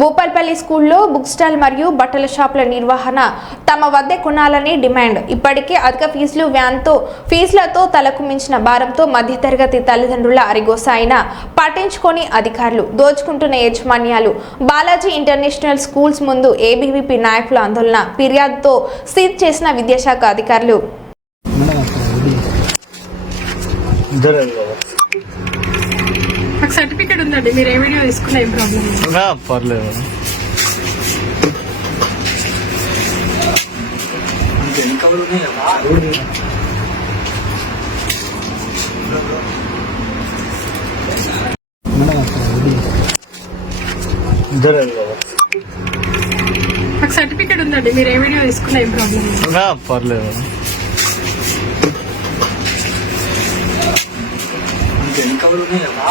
భూపాల్పల్లి స్కూల్లో book stall మరియు బట్టల షాపుల నిర్వహణ తమ వద్దే కొనాలని డిమాండ్. ఇప్పటికే అధిక ఫీజులతో తలకు మించిన భారంతో మధ్యతరగతి తల్లిదండ్రుల అరిగోస అయినా పట్టించుకొని అధికారులు దోచుకుంటున్న యాజమాన్యాలు. బాలాజీ ఇంటర్నేషనల్ స్కూల్స్ ముందు ఏబీవీపీ నాయకుల ఆందోళన ఫిర్యాదుతో సీజ్ చేసిన విద్యాశాఖ అధికారులు. సర్టిఫికేట్ ఉందండి, మీరు ఏ వీడియో తీసుకున్నా ఏం ప్రాబ్లం పర్లేదు. సర్టిఫికేట్ ఉందండి, మీరు ఏ వీడియో తీసుకున్నా ఏం ప్రాబ్లం పర్లేదు. ఎన్ని కవర్లు ఉన్నాయి కదా.